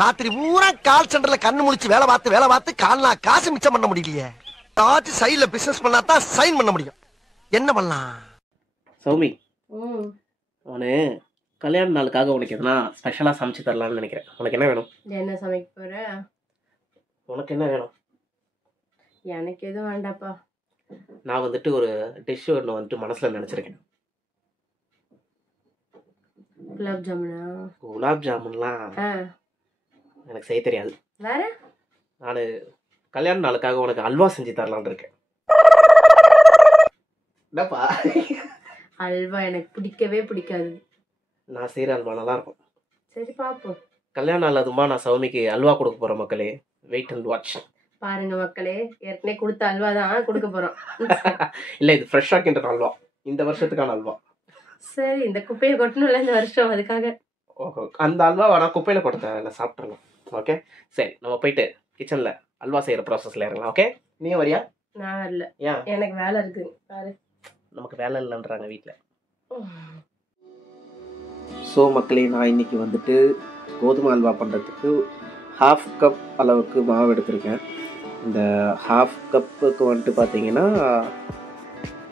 ராத்திரி பூரா கால் சென்டர்ல கண்ணு முழிச்சு வேலை பார்த்து கால்னா காசு மிச்சம் பண்ண முடியலையே. ஏதாச்சும் சைடுல பிசினஸ் பண்ணா தான் சைன் பண்ண முடியும். என்ன பண்ணலாம்? சௌமி, அவனு கல்யாண நாளுக்காக உனக்கு எதனா ஸ்பெஷலா சமைச்சு தரலாம்னு நினைக்கிறேன். உனக்கு என்ன வேணும்? என்ன சமைக்க போற? உனக்கு என்ன வேணும்? எனக்கு எதுவும் வேண்டாப்பா. நான் வந்துட்டு ஒரு டிஷ் ஒன்று வந்துட்டு மனசுல நினைச்சிருக்கேன். குலாப் ஜாமுனா? குலாப் ஜாமுன்லாம் எனக்கு செய்ய தெரியாது. வேற? நான் கல்யாண நாளுக்காக உனக்கு அல்வா செஞ்சு தரலான்னு இருக்கேன். என்னப்பா? அல்வா எனக்கு பிடிக்கவே பிடிக்காது. நான் செய்கிற அல்வா நல்லா இருக்கும். சரி பாப்போம். கல்யாண நாள் அதுமா நான் சௌமிக்கு அல்வா கொடுக்க போகிறேன் மக்களே. Wait and watch. பாருங்க மக்களே, ஏற்கனவே கொடுத்த அல்வா தான் கொடுக்க போறோம். இல்லை, இது ஃப்ரெஷ்ஷாக கிண்டுற அல்வா, இந்த வருஷத்துக்கான அல்வா. சரி, இந்த குப்பையை கொட்டணும்ல இந்த வருஷம், அதுக்காக. ஓஹோ, அந்த அல்வா வேணா குப்பையில் கொட்ட தேவையில்ல, சாப்பிட்றலாம். ஓகே சரி, நம்ம போயிட்டு கிச்சனில் அல்வா செய்கிற ப்ராசஸில் இறங்கலாம். ஓகே, நீ வரியா? நான் வரல, ஏன்? எனக்கு வேலை இருக்கு. வேலை நமக்கு வேலை இல்லைன்றாங்க வீட்டில். ஸோ மக்களே, நான் இன்றைக்கி வந்துட்டு கோதுமை அல்வா பண்ணுறதுக்கு 1/2 கப் அளவுக்கு மாவு எடுத்திருக்கேன். இந்த 1/2 கப்புக்கு வந்துட்டு பார்த்தீங்கன்னா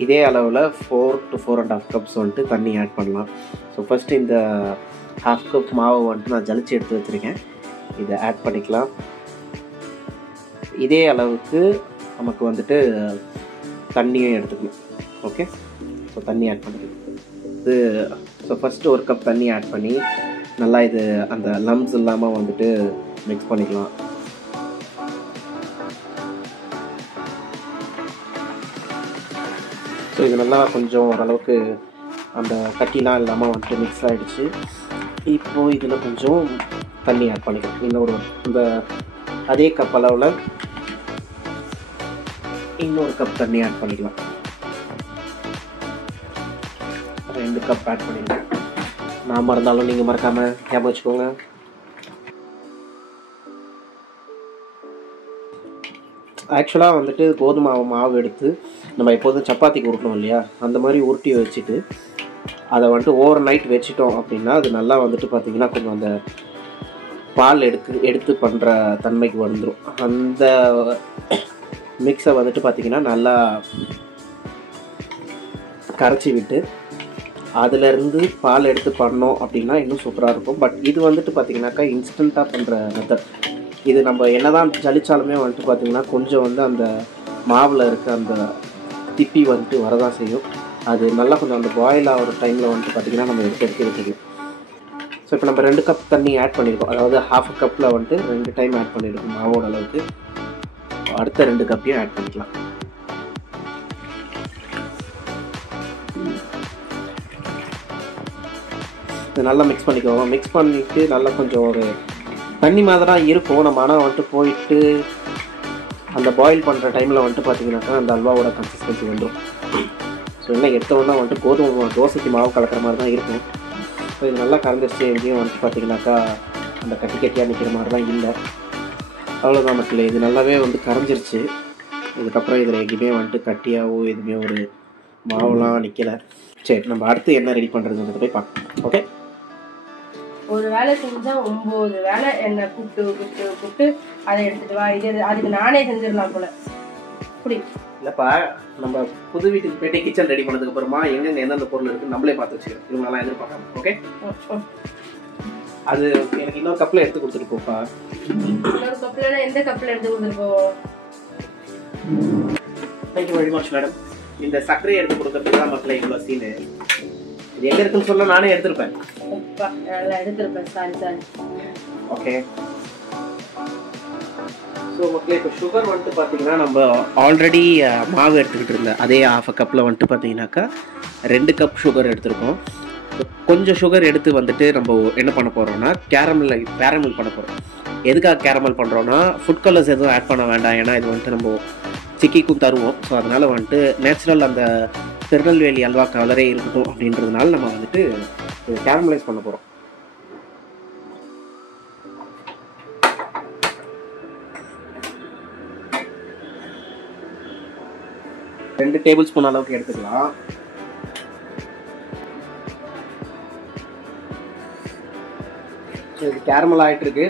இதே அளவில் 4 to 4.5 கப்ஸ் வந்துட்டு தண்ணி ஆட் பண்ணலாம். ஸோ ஃபஸ்ட்டு இந்த 1/2 கப் மாவை வந்துட்டு நான் ஜலிச்சு எடுத்து வச்சுருக்கேன். இதை ஆட் பண்ணிக்கலாம். இதே அளவுக்கு நமக்கு வந்துட்டு தண்ணியும் எடுத்துக்கணும். ஓகே, ஸோ தண்ணி ஆட் பண்ணிக்கலாம். இது ஸோ ஃபஸ்ட்டு 1 கப் தண்ணி ஆட் பண்ணி நல்லா இது அந்த லம்ஸ் இல்லாமல் வந்துட்டு மிக்ஸ் பண்ணிக்கலாம். ஸோ இது நல்லா கொஞ்சம் ஓரளவுக்கு அந்த கட்டிலாம் இல்லாமல் வந்துட்டு மிக்ஸ் ஆகிடுச்சு. இப்போது இதில் கொஞ்சம் தண்ணி ஆட் பண்ணிக்கலாம். இன்னொரு இந்த அதே கப் அளவில் இன்னொரு கப் தண்ணி ஆட் பண்ணிக்கலாம். 2 கப் ஆட் பண்ணிடுங்க. நான் மறந்தாலும் நீங்கள் மறக்காமல் ஞாபகம் வச்சுக்கோங்க. ஆக்சுவலாக வந்துட்டு கோதுமை மாவு எடுத்து நம்ம எப்போதும் சப்பாத்திக்கு உருட்டணும் இல்லையா, அந்த மாதிரி உருட்டி வச்சுட்டு அதை வந்துட்டு ஓவர் நைட் வச்சிட்டோம் அப்படின்னா அது நல்லா வந்துட்டு பார்த்திங்கன்னா கொஞ்சம் அந்த பால் எடுத்து பண்ணுற தன்மைக்கு வந்துடும். அந்த மிக்ஸை வந்துட்டு பார்த்திங்கன்னா நல்லா கரைச்சி விட்டு அதிலேருந்து பால் எடுத்து பண்ணோம் அப்படின்னா இன்னும் சூப்பராக இருக்கும். பட் இது வந்துட்டு பார்த்திங்கனாக்கா இன்ஸ்டண்ட்டாக பண்ணுற மெத்தட். இது நம்ம என்ன தான் ஜலிச்சாலுமே வந்துட்டு பார்த்திங்கன்னா கொஞ்சம் வந்து அந்த மாவில் இருக்க அந்த திப்பி வந்துட்டு வரதான் செய்யும். அது நல்லா கொஞ்சம் அந்த பாயில் ஆகிற டைமில் வந்துட்டு பார்த்திங்கன்னா நம்ம எடுத்து எடுத்துக்கணும். ஸோ இப்போ நம்ம 2 கப் தண்ணி ஆட் பண்ணியிருக்கோம். அதாவது 1/2 கப்பில் வந்துட்டு 2 டைம் ஆட் பண்ணியிருக்கோம் மாவோட அளவுக்கு. அடுத்த 2 கப்பையும் ஆட் பண்ணிக்கலாம். இது நல்லா மிக்ஸ் பண்ணிக்குவோம். மிக்ஸ் பண்ணிவிட்டு நல்லா கொஞ்சம் ஒரு தண்ணி மாதிரி தான் இருக்கும். நம்ம ஆனால் வந்துட்டு போயிட்டு அந்த பாயில் பண்ணுற டைமில் வந்துட்டு பார்த்திங்கனாக்கா அந்த அல்வாவோட கன்சிஸ்டன்சி வந்துடும். ஸோ எல்லாம் எடுத்தவொன்னா வந்துட்டு கோதுமை தோசைக்கு மாவு கலக்கிற மாதிரி தான் இருக்கும். ஸோ இது நல்லா கலந்துருச்சு. எங்கேயும் வந்துட்டு பார்த்திங்கனாக்கா அந்த கட்டி கட்டியாக நிற்கிற மாதிரி தான் இல்லை. அவ்வளோதான் மக்களே, இது நல்லாவே வந்து கரைஞ்சிருச்சு. இதுக்கப்புறம் இதில் எங்கேயுமே வந்துட்டு கட்டியாகவோ எதுவுமே ஒரு மாவுலாம் நிற்கலை. சரி, நம்ம அடுத்து என்ன ரெடி பண்ணுறதுன்றத போய் பார்க்கலாம். ஓகே, ஒரு வேலை செஞ்சால் 9 வேலை என்னை கூப்பிட்டு அதை எடுத்துகிட்டு வா, இது அதுக்கு நானே செஞ்சிடலாம் போல. புடி இல்லைப்பா, நம்ம புது வீட்டுக்கு போய்ட்டு கிச்சன் ரெடி பண்ணதுக்கு அப்புறமா எங்கெங்க எந்தெந்த பொருள் இருக்குன்னு நம்மளே பார்த்து வச்சுக்கிறோம். இவங்களாம் எதிர்பார்க்காம. ஓகே, அது எனக்கு இன்னொரு கப்பில் எடுத்து கொடுத்துட்டு போப்பா. இன்னொரு கப்பில் எந்த கப்பில் எடுத்து கொடுத்துருக்கோம்? Thank you very much madam. இந்த சர்க்கரையை எடுத்து கொடுக்கறதுக்கு தான் மக்களை இவ்வளோ சீனு. இது எங்கே இருக்குன்னு சொல்ல நானே எடுத்திருப்பேன். நல்லா எடுத்திருப்பேன். சாரி. ஓகே, ஸோ மக்களே, இப்போ சுகர் வந்துட்டு பார்த்தீங்கன்னா நம்ம ஆல்ரெடி மாவு எடுத்துக்கிட்டு இருந்தேன் அதே 1/2 கப்பில் வந்துட்டு பார்த்தீங்கன்னாக்கா 2 கப் சுகர் எடுத்திருக்கோம். கொஞ்சம் சுகர் எடுத்து வந்துட்டு நம்ம என்ன பண்ண போகிறோம்னா கேரமல் பண்ண போகிறோம். எதுக்காக கேரமல் பண்ணுறோன்னா ஃபுட் கலர்ஸ் எதுவும் ஆட் பண்ண வேண்டாம். ஏன்னா இது வந்துட்டு நம்ம சிக்கிக்கும் தருவோம். ஸோ அதனால் வந்துட்டு நேச்சுரல் அந்த திருநெல்வேலி அல்வா கலரே இருக்கட்டும் அப்படின்றதுனால நம்ம வந்துட்டு கேரமலைஸ் பண்ண போகிறோம். ரெண்டு டேபிள் ஸ்பூன் அளவுக்கு எடுத்துக்கலாம். இது கேரமல் ஆகிட்டு இருக்கு.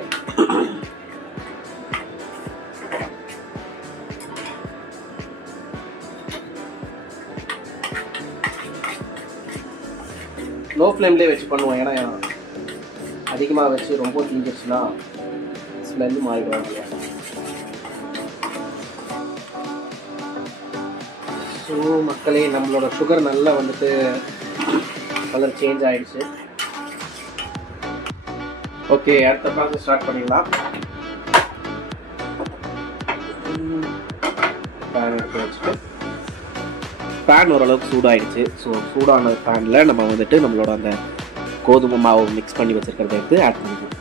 லோ ஃப்ளேம்லேயே வச்சு பண்ணுவோம். ஏன்னா அதிகமாக வச்சு ரொம்ப தீஞ்சிருச்சுன்னா ஸ்மெல்லு மாறிடுவாங்க இல்லையா. ஸோ மக்களே, நம்மளோட சுகர் நல்லா வந்துட்டு கலர் சேஞ்ச் ஆகிடுச்சு. ஓகே, அடுத்த ப்ராசஸ் ஸ்டார்ட் பண்ணிடலாம். பேன் எடுத்து வச்சுட்டு பேன் ஓரளவுக்கு சூடாகிடுச்சு. ஸோ சூடான பேனில் நம்ம வந்துட்டு நம்மளோட அந்த கோதுமை மாவு மிக்ஸ் பண்ணி வச்சுருக்கிறத எடுத்து ஆட் பண்ணிக்கலாம்.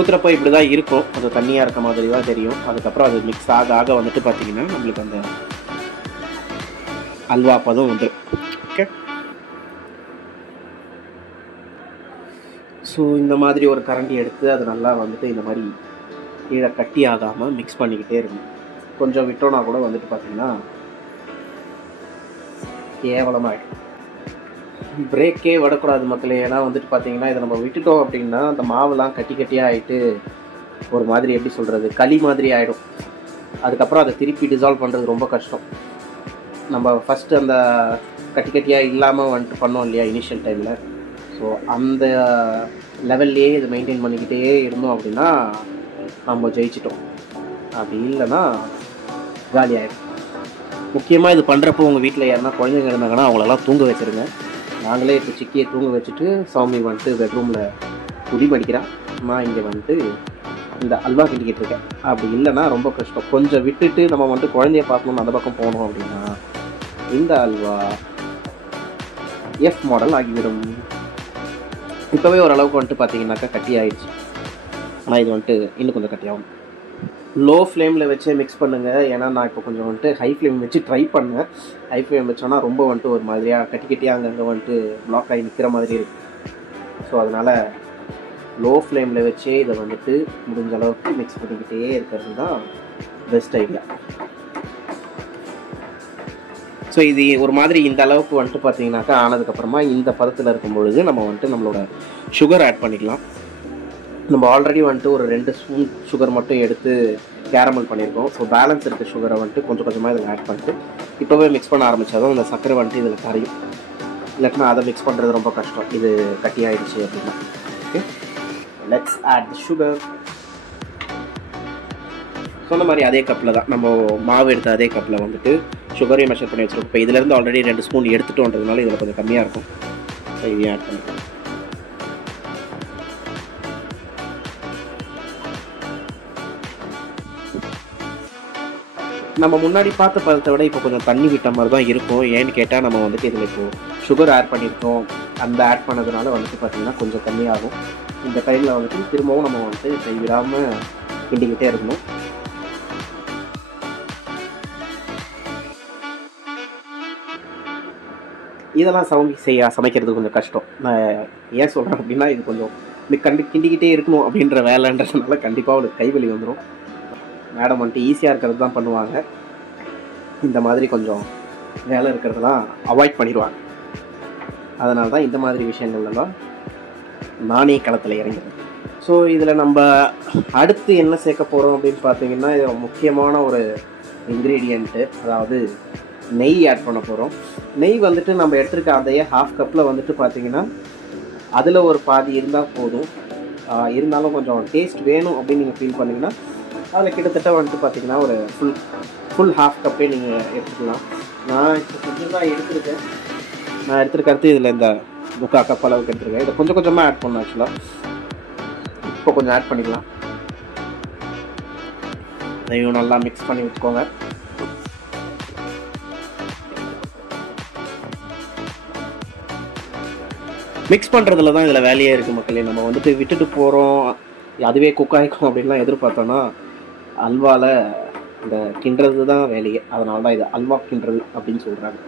ஊற்றுறப்போ இப்படி தான் இருக்கும், அது தண்ணியாக இருக்க மாதிரி தான் தெரியும். அதுக்கப்புறம் அது மிக்ஸ் ஆக ஆக வந்துட்டு பார்த்தீங்கன்னா நம்மளுக்கு அந்த அல்வா பதம் வந்து. ஓகே, ஸோ இந்த மாதிரி ஒரு கரண்டி எடுத்து அது நல்லா வந்துட்டு இந்த மாதிரி கீழே கட்டி ஆகாமல் மிக்ஸ் பண்ணிக்கிட்டே இருக்கணும். கொஞ்சம் விட்டோன்னா கூட வந்துட்டு பார்த்தீங்கன்னா கேவலமாகிடும். பிரேக்கே விடக்கூடாது மக்களே. ஏன்னா வந்துட்டு பார்த்தீங்கன்னா இதை நம்ம விட்டுட்டோம் அப்படின்னா அந்த மாவுலாம் கட்டி கட்டியாக ஆகிட்டு ஒரு மாதிரி எப்படி சொல்கிறது, களி மாதிரி ஆகிடும். அதுக்கப்புறம் அதை திருப்பி டிசால்வ் பண்ணுறது ரொம்ப கஷ்டம். நம்ம ஃபஸ்ட்டு அந்த கட்டி கட்டியாக இல்லாமல் வந்துட்டு பண்ணோம் இல்லையா இனிஷியல் டைமில். ஸோ அந்த லெவல்லையே இதை மெயின்டைன் பண்ணிக்கிட்டே இருந்தோம் அப்படின்னா நம்ம ஜெயிச்சிட்டோம். அப்படி இல்லைன்னா காலி ஆகிடும். முக்கியமாக இது பண்ணுறப்போ உங்கள் வீட்டில் யாருன்னா குழந்தைங்க இருந்தாங்கன்னா அவங்களெல்லாம் தூங்க வச்சுருங்க. நாங்களே இப்போ சிக்கியை தூங்க வச்சுட்டு சௌமி வந்துட்டு பெட்ரூமில் குடி மடிக்கிறான், நான் இங்கே வந்துட்டு இந்த அல்வா கிண்டிக்கிட்டு இருக்கேன். அப்படி இல்லைன்னா ரொம்ப கஷ்டம். கொஞ்சம் விட்டுட்டு நம்ம வந்துட்டு குழந்தைய பார்க்கணுன்னு அந்த பக்கம் போனோம் அப்படின்னா இந்த அல்வா எஃப் மாடல் ஆகிவிடும். இப்போவே ஓரளவுக்கு வந்துட்டு பார்த்தீங்கன்னாக்கா கட்டி ஆகிடுச்சு. ஆனால் இது வந்துட்டு இன்னும் கொஞ்சம் கட்டியாகும். லோ ஃப்ளேமில் வச்சே மிக்ஸ் பண்ணுங்கள். ஏன்னா நான் இப்போ கொஞ்சம் வந்துட்டு ஹை ஃப்ளேம் வச்சு ட்ரை பண்ணேன். ஹை ஃப்ளேம் வச்சோன்னா ரொம்ப வந்துட்டு ஒரு மாதிரியாக கட்டி கட்டியாக அங்கங்கே வந்துட்டு பிளாக் ஆகி நிற்கிற மாதிரி இருக்குது. ஸோ அதனால் லோ ஃப்ளேமில் வச்சே இதை வந்துட்டு முடிஞ்ச அளவுக்கு மிக்ஸ் பண்ணிக்கிட்டே இருக்கிறது தான் பெஸ்ட் ஐடியா. ஸோ இது ஒரு மாதிரி இந்த அளவுக்கு வந்துட்டு பார்த்தீங்கன்னாக்கா ஆனதுக்கப்புறமா இந்த பதத்தில் இருக்கும் பொழுது நம்ம வந்துட்டு நம்மளோட சுகர் ஆட் பண்ணிக்கலாம். நம்ம ஆல்ரெடி வந்துட்டு ஒரு 2 ஸ்பூன் சுகர் மட்டும் எடுத்து கேரமல் பண்ணியிருக்கோம். ஸோ பேலன்ஸ் இருக்க சுகரை வந்துட்டு கொஞ்சம் கொஞ்சமாக இதில் ஆட் பண்ணிட்டு இப்போவே மிக்ஸ் பண்ண ஆரம்பித்தாதான் அந்த சர்க்கரை வந்துட்டு இதில் கரையும். இல்லாட்டினா அதை மிக்ஸ் பண்ணுறது ரொம்ப கஷ்டம், இது கட்டி ஆகிடுச்சு அப்படின்னா. Okay, let's add the sugar. சொன்ன மாதிரி அதே கப்பில் தான் நம்ம மாவு எடுத்த அதே கப்பில் வந்துட்டு சுகரையும் மெஷர் பண்ணி வச்சுருக்கோம். இப்போ இதிலேருந்து ஆல்ரெடி 2 ஸ்பூன் எடுத்துட்டோன்றதுனால இதில் கொஞ்சம் கம்மியாக இருக்கும். ஸோ இதையும் ஆட் பண்ணிக்கலாம். நம்ம முன்னாடி பார்த்த பதத்தை விட இப்போ கொஞ்சம் தண்ணி விட்ட மாதிரி தான் இருக்கும். ஏன்னு கேட்டால் நம்ம வந்துட்டு இதில் இப்போது சுகர் ஆட் பண்ணியிருக்கோம். அந்த ஆட் பண்ணதுனால வந்துட்டு பார்த்திங்கன்னா கொஞ்சம் கம்மியாகும். இந்த டைமில் வந்துட்டு திரும்பவும் நம்ம வந்துட்டு கைவிடாமல் கிண்டிக்கிட்டே இருக்கணும். இதெல்லாம் சமைக்கிறது கொஞ்சம் கஷ்டம். நான் ஏன் சொல்கிறேன் அப்படின்னா இது கொஞ்சம் கிண்டிக்கிட்டே இருக்கணும் அப்படின்ற வேலைன்றதுனால கண்டிப்பாக ஒரு கைவலி வந்துடும். மேடம் வந்துட்டு ஈஸியாக இருக்கிறது தான் பண்ணுவாங்க. இந்த மாதிரி கொஞ்சம் வேலை இருக்கிறதெல்லாம் அவாய்ட் பண்ணிடுவாங்க. அதனால தான் இந்த மாதிரி விஷயங்கள்லாம் நானே களத்தில் இறங்கிறேன். ஸோ இதில் நம்ம அடுத்து என்ன சேர்க்க போகிறோம் அப்படின்னு பார்த்தீங்கன்னா இது முக்கியமான ஒரு இன்க்ரீடியண்ட்டு, அதாவது நெய் ஆட் பண்ண போகிறோம். நெய் வந்துட்டு நம்ம எடுத்துருக்க அதே 1/2 கப்பில் வந்துட்டு பார்த்திங்கன்னா அதில் ஒரு பாதி இருந்தால் போதும். இருந்தாலும் கொஞ்சம் டேஸ்ட் வேணும் அப்படின்னு நீங்கள் ஃபீல் பண்ணிங்கன்னா அதில் கிட்டத்தட்ட வந்துட்டு பார்த்திங்கன்னா ஒரு ஃபுல் 1/2 கப்பே நீங்கள் எடுத்துக்கலாம். நான் இப்போ கொஞ்சம் தான் எடுத்துருக்கேன். நான் எடுத்துருக்கிறது இதில் இந்த 3/4 கப் அளவுக்கு எடுத்துருக்கேன். இதை கொஞ்சம் கொஞ்சமாக ஆட் பண்ணணும். ஆக்சுவலாக இப்போ கொஞ்சம் ஆட் பண்ணிக்கலாம். இதையும் நல்லா மிக்ஸ் பண்ணி வச்சுக்கோங்க. மிக்ஸ் பண்ணுறதுல தான் இதில் வேலையே இருக்குது மக்களே. நம்ம வந்துட்டு விட்டுட்டு போகிறோம் அதுவே குக் ஆகிக்கும் அப்படின்லாம் எதிர்பார்த்தோன்னா அல்வாவில் இந்த கிண்டுறது தான் வேலையே. அதனால தான் இது அல்வா கிண்டுறது அப்படின்னு சொல்கிறாங்க.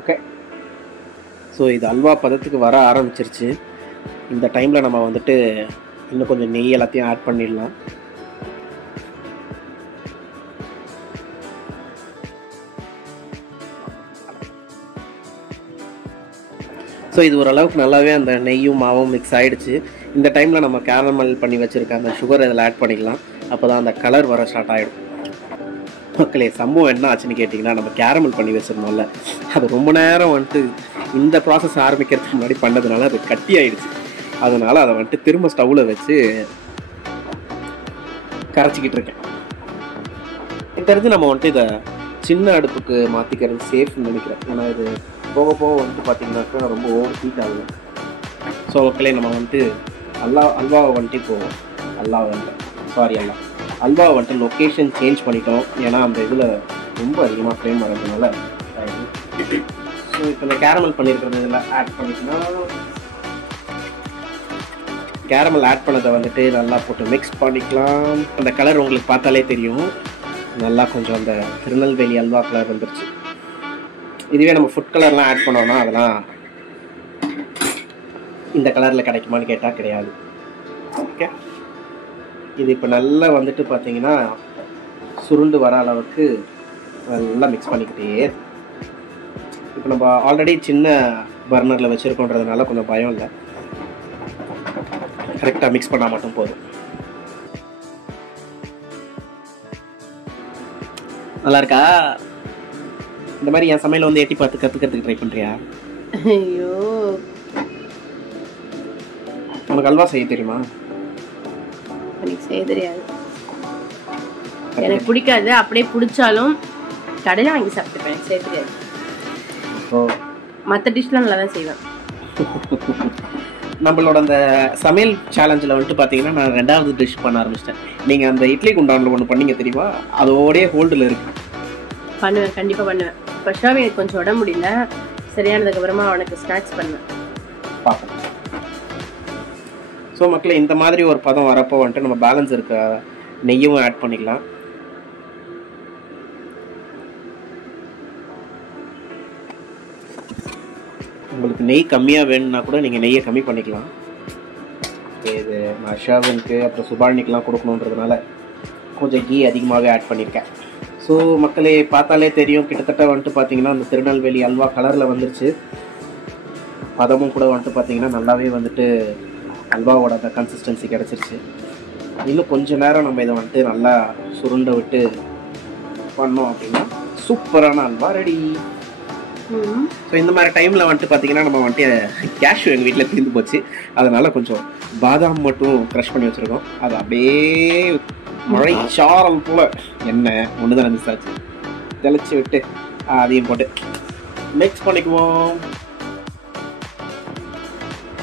ஓகே, ஸோ இது அல்வா பதத்துக்கு வர ஆரம்பிச்சிருச்சு. இந்த டைமில் நம்ம வந்துட்டு இன்னும் கொஞ்சம் நெய் எல்லாத்தையும் ஆட் பண்ணிடலாம். ஸோ இது ஓரளவுக்கு நல்லாவே அந்த நெய்யும் மாவும் மிக்ஸ் ஆகிடுச்சு. இந்த டைமில் நம்ம கேரமல் பண்ணி வச்சுருக்க அந்த சுகர் இதில் ஆட் பண்ணிக்கலாம். அப்போ தான் அந்த கலர் வர ஸ்டார்ட் ஆகிடும். மக்களே சம்பவம் என்ன ஆச்சுன்னு கேட்டிங்கன்னா, நம்ம கேரமல் பண்ணி வச்சிருந்தோம்ல, அது ரொம்ப நேரம் வந்துட்டு இந்த ப்ராசஸ் ஆரம்பிக்கிறதுக்கு முன்னாடி பண்ணதுனால அது கட்டி ஆகிடுச்சு. அதனால் அதை வந்துட்டு திரும்ப ஸ்டவ்வில் வச்சு கரைச்சிக்கிட்டு இருக்கேன். தெரிஞ்சு நம்ம வந்துட்டு இதை சின்ன அடுப்புக்கு மாற்றிக்கிறது சேஃப்னு நினைக்கிறேன். ஏன்னா இது போக போக வந்துட்டு பார்த்திங்கனாக்கா ரொம்ப ஓவர் ஹீட் ஆகுது. ஸோ மக்களே நம்ம வந்துட்டு அல்வாவை வந்துட்டு இப்போது அல்வாவை வந்துட்டு லொக்கேஷன் சேஞ்ச் பண்ணிட்டோம். ஏன்னா அந்த இதில் ரொம்ப அதிகமாக ஃப்ளேம் வரதுனால. ஸோ இப்போ இந்த கேரமல் பண்ணியிருக்கிறது இதில் ஆட் பண்ணிக்கலாம். கேரமல் ஆட் பண்ணதை வந்துட்டு நல்லா போட்டு மிக்ஸ் பண்ணிக்கலாம். அந்த கலர் உங்களுக்கு பார்த்தாலே தெரியும், நல்லா கொஞ்சம் அந்த திருநெல்வேலி அல்வா கலர் வந்துருச்சு. இதுவே நம்ம ஃபுட் கலர்லாம் ஆட் பண்ணோம்னா அதெல்லாம் இந்த கலரில் கிடைக்குமான்னு கேட்டால் கிடையாது. ஓகே, இது இப்போ நல்லா வந்துட்டு பார்த்தீங்கன்னா சுருண்டு வர அளவுக்கு நல்லா மிக்ஸ் பண்ணிக்கிட்டே. இப்போ நம்ம ஆல்ரெடி சின்ன பர்னரில் வச்சுருக்கோன்றதுனால கொஞ்சம் பயம் இல்லை, கரெக்டாக மிக்ஸ் பண்ணால் மட்டும் போதும். நல்லா இருக்கா? இந்த மாதிரி என் சமையல் வந்து எட்டி பார்த்து கற்றுக்கிறதுக்கு ட்ரை பண்ணுறியா? ஐயோ, உனக்கு அல்வா செய்ய தெரியுமா? எனக்கு செய்ய தெரியாது, எனக்கு பிடிக்காது. அப்படியே பிடிச்சாலும் கடையில் வாங்கி சாப்பிட்டுப்பேன், எனக்கு செய்ய தெரியாது. ஓ, மற்ற டிஷ்லாம் நல்லா தான் செய்வேன். நம்மளோட அந்த சமையல் சேலஞ்சில் வந்துட்டு பார்த்தீங்கன்னா நான் 2வது டிஷ் பண்ண ஆரம்பிச்சிட்டேன். நீங்கள் அந்த இட்லி குண்டானில் ஒன்று பண்ணீங்க தெரியுமா? அதோடய ஹோல்டில் இருக்கு. பண்ணுவேன், கண்டிப்பாக பண்ணுவேன். ஃபர்ஸ்ட்டாக எனக்கு கொஞ்சம் உடம்பு முடியல, சரியானதுக்கப்புறமா அவனுக்கு ஸ்நாக்ஸ் பண்ணுவேன், பார்ப்போம். ஸோ மக்களே இந்த மாதிரி ஒரு பதம் வரப்போ வந்துட்டு நம்ம பேலன்ஸ் இருக்க நெய்யும் ஆட் பண்ணிக்கலாம். உங்களுக்கு நெய் கம்மியாக வேணும்னா கூட நீங்கள் நெய்யை கம்மி பண்ணிக்கலாம். இது நான் ஷர்வனுக்கு அப்புறம் சுபானிக்கெலாம் கொடுக்கணுன்றதுனால கொஞ்சம் கீ அதிகமாகவே ஆட் பண்ணியிருக்கேன். ஸோ மக்களே பார்த்தாலே தெரியும், கிட்டத்தட்ட வந்துட்டு பார்த்தீங்கன்னா அந்த திருநெல்வேலி அல்வா கலரில் வந்துருச்சு. பதமும் கூட வந்துட்டு பார்த்தீங்கன்னா நல்லாவே வந்துட்டு அல்வாவோட அந்த கன்சிஸ்டன்சி கிடச்சிருச்சு. இன்னும் கொஞ்சம் நேரம் நம்ம இதை வந்துட்டு நல்லா சுருண்டை விட்டு பண்ணோம் அப்படின்னா சூப்பரான அல்வா ரெடி. ஸோ இந்த மாதிரி டைமில் வந்துட்டு பார்த்தீங்கன்னா நம்ம வந்துட்டு கேஷ்யூ எங்கள் வீட்டில் தீர்ந்து போச்சு. அதனால் கொஞ்சம் பாதாம் மட்டும் க்ரஷ் பண்ணி வச்சுருக்கோம். அது அப்படியே மழை சாரல் போல் எண்ணெய் ஒன்று தான் மிஸ் ஆச்சு, தெளிச்சு விட்டு அதையும் போட்டு மிக்ஸ் பண்ணிக்குவோம்.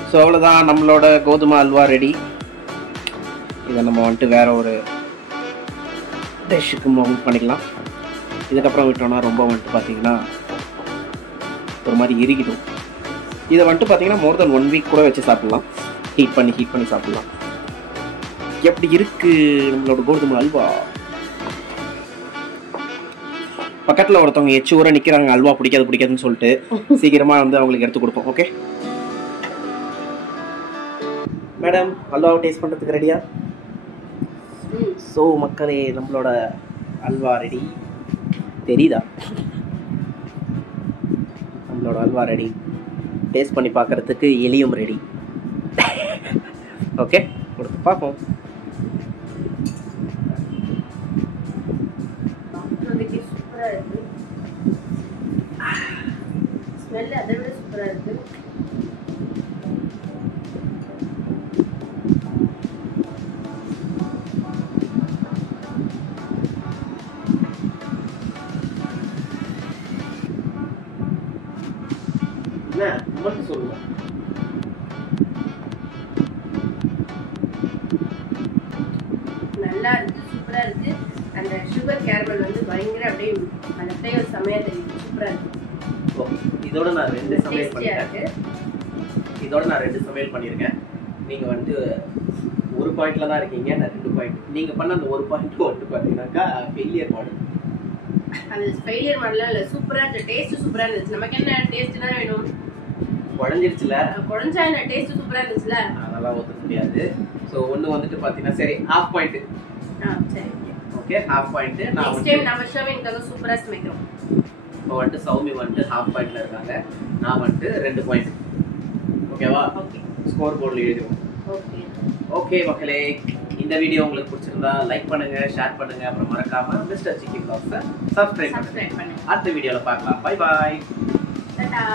ஸோ அவ்வளோதான், நம்மளோட கோதுமை அல்வா ரெடி. இதை நம்ம வந்துட்டு வேறு ஒரு டிஷ்ஷுக்கு மூவ் பண்ணிக்கலாம். இதுக்கப்புறம் விட்டோம்னா ரொம்ப வந்துட்டு பார்த்தீங்கன்னா ஒரு மாதிரி இறுகிடும். இதை வந்துட்டு பார்த்தீங்கன்னா மோர் தென் 1 வீக் கூட வச்சு சாப்பிட்லாம், ஹீட் பண்ணி சாப்பிட்லாம். எப்படி இருக்கு நம்மளோட கோதுமை அல்வா? பக்கத்தில் ஒருத்தவங்க எச்சு ஊற நிற்கிறாங்க, அல்வா பிடிக்காதுன்னு சொல்லிட்டு. சீக்கிரமாக வந்து அவங்களுக்கு எடுத்து கொடுப்போம். ஓகே மேடம், அல்வாவை டேஸ்ட் பண்ணுறதுக்கு ரெடியா? ஸோ மக்களே நம்மளோட அல்வா ரெடி. தெரியுதா? நம்மளோட அல்வா ரெடி. டேஸ்ட் பண்ணி பார்க்குறதுக்கு எலியும் ரெடி. ஓகே, கொடுத்து பார்ப்போம். சூப்பராக இருக்கு, ஸ்மெல் அதை விட சூப்பராக இருக்கு. சொல்லுங்க. நல்லா இருக்கு, சூப்பரா இருக்கு. அந்த சுகர் கேரமல் வந்து பயங்கர அப்படியே அந்த ஃப்ளேவர் செமையா தெரியுது, சூப்பரா இருக்கு. இதோட நான் 2 சமையல் பண்ணியிருக்கேன். நீங்கள் வந்துட்டு ஒரு பாயிண்ட்ல தான் இருக்கீங்க, நான் 2 பாயிண்ட். நீங்கள் பண்ண அந்த ஒரு பாயிண்ட் வந்துட்டு பார்த்தீங்கன்னாக்கா ஃபெயிலியர் மாடல். அது ஃபெயிலியர் மாடலாம் இல்லை, சூப்பரா இருக்கு, டேஸ்ட் சூப்பரா இருந்துச்சு. நமக்கு என்ன டேஸ்ட் தானே வேணும், குழஞ்சிருச்சுல, குழஞ்சா என்ன டேஸ்ட் சூப்பரா இருந்துச்சுல, அதெல்லாம் ஒத்துக்க முடியாது. ஸோ ஒன்று வந்துட்டு பார்த்தீங்கன்னா சரி ½ பாயிண்ட். சரி ஓகே, ½ பாயிண்ட். நான் நெக்ஸ்ட் டைம் நம்ம ஷர்வின்காக சூப்பரா சமைக்கிறோம். இப்போ வந்துட்டு சௌமி வந்துட்டு ½ பாயிண்ட்ல இருக்காங்க, நான் வந்துட்டு 2 பாயிண்ட். ஓகேவா? ஓகே ஸ்கோர் போர்டில் எழுதிடுவோம். ஓகே ஓகே மக்களே, இந்த வீடியோ உங்களுக்கு பிடிச்சிருந்தா லைக் பண்ணுங்க, ஷேர் பண்ணுங்க, அப்புறம் மறக்காம மிஸ்டர் சிக்கி வ்ளாக்ஸை சப்ஸ்கிரைப் பண்ணுங்க. அடுத்த வீடியோல பார்க்கலாம். Bye bye. டாடா.